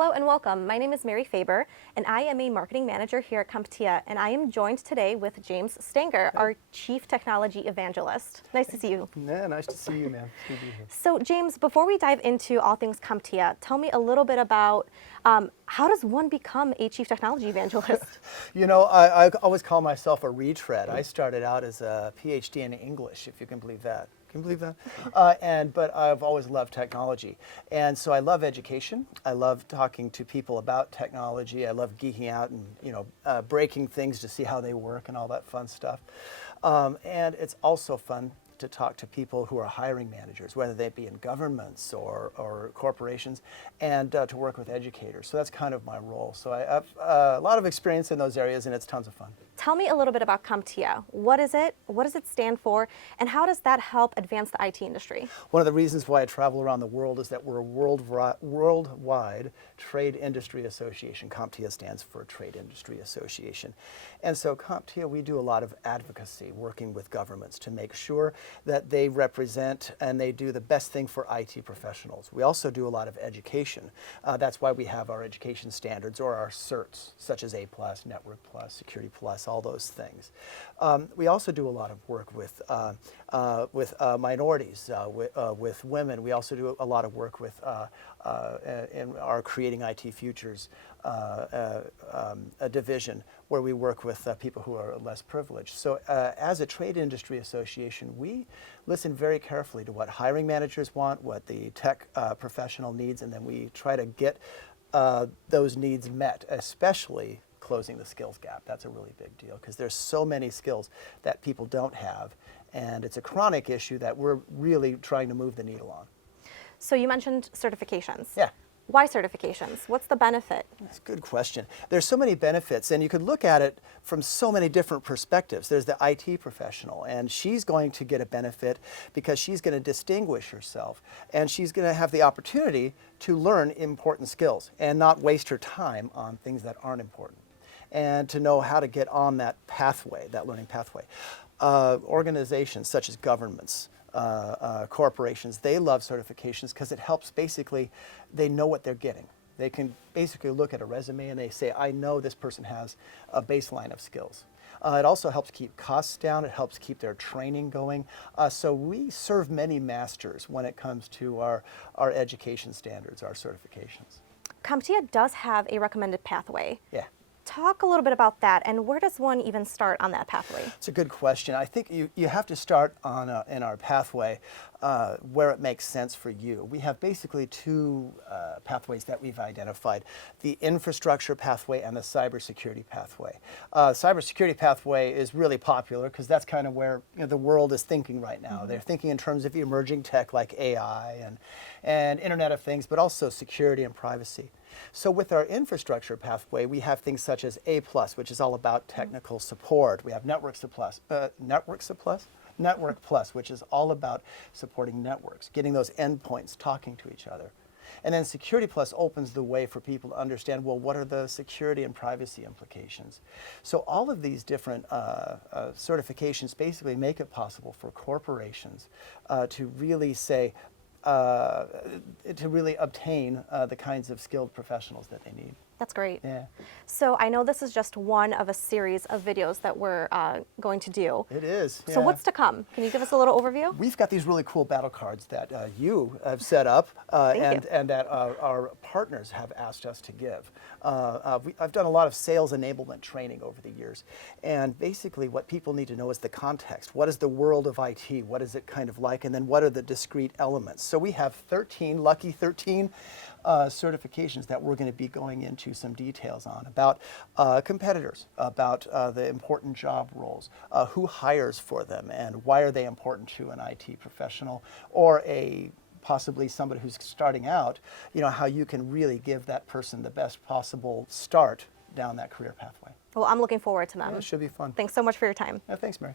Hello and welcome. My name is Mary Faber, and I am a marketing manager here at CompTIA, and I am joined today with James Stanger, our Chief Technology Evangelist. Nice to see you. Yeah, nice to see you, man. It's good to be here. So, James, before we dive into all things CompTIA, tell me a little bit about how does one become a Chief Technology Evangelist? You know, I always call myself a retread. I started out as a PhD in English, if you can believe that. Can you believe that? But I've always loved technology. And so I love education. I love talking to people about technology. I love geeking out and, breaking things to see how they work and all that fun stuff. And it's also fun to talk to people who are hiring managers, whether they be in governments or corporations, and to work with educators. So that's kind of my role. So I have a lot of experience in those areas, and it's tons of fun. Tell me a little bit about CompTIA. What is it? What does it stand for? And how does that help advance the IT industry? One of the reasons why I travel around the world is that we're a worldwide trade industry association. CompTIA stands for Trade Industry Association. And so CompTIA, we do a lot of advocacy, working with governments to make sure that they represent and they do the best thing for IT professionals. We also do a lot of education. That's why we have our education standards or our certs, such as A+, Network Plus, Security Plus, all those things. We also do a lot of work with minorities, with women. We also do a lot of work with in our Creating IT Futures a division where we work with people who are less privileged. So as a trade industry association, we listen very carefully to what hiring managers want, what the tech professional needs, and then we try to get those needs met, especially closing the skills gap. That's a really big deal because there's so many skills that people don't have, and it's a chronic issue that we're really trying to move the needle on. So you mentioned certifications. Yeah. Why certifications? What's the benefit? That's a good question. There's so many benefits, and you could look at it from so many different perspectives. There's the IT professional, and she's going to get a benefit because she's going to distinguish herself, and she's going to have the opportunity to learn important skills and not waste her time on things that aren't important, and to know how to get on that pathway, that learning pathway. Organizations such as governments, corporations, they love certifications because it helps basically, they know what they're getting. They can basically look at a resume and they say, I know this person has a baseline of skills. It also helps keep costs down. It helps keep their training going. So we serve many masters when it comes to our education standards, our certifications. CompTIA does have a recommended pathway. Yeah. Talk a little bit about that, and where does one even start on that pathway? It's a good question. I think you have to start on in our pathway where it makes sense for you. We have basically two pathways that we've identified: the infrastructure pathway and the cybersecurity pathway. Cybersecurity pathway is really popular because that's kind of where the world is thinking right now. They're thinking in terms of emerging tech like AI and Internet of Things, but also security and privacy. So with our infrastructure pathway, we have things such as A+, which is all about technical support. We have Network Plus, which is all about supporting networks, getting those endpoints talking to each other. And then Security Plus opens the way for people to understand, well, what are the security and privacy implications? So all of these different certifications basically make it possible for corporations to really say, to really obtain the kinds of skilled professionals that they need. That's great. Yeah. So I know this is just one of a series of videos that we're going to do. It is. So what's to come? Can you give us a little overview? We've got these really cool battle cards that you have set up and that our partners have asked us to give. I've done a lot of sales enablement training over the years, and basically what people need to know is the context. What is the world of IT? What is it kind of like? And then what are the discrete elements? So we have 13, lucky 13 certifications that we're going to be going into some details on about competitors, about the important job roles, who hires for them, and why are they important to an IT professional or possibly somebody who's starting out, how you can really give that person the best possible start down that career pathway. Well, I'm looking forward to them. It should be fun. Thanks so much for your time. Thanks, Mary.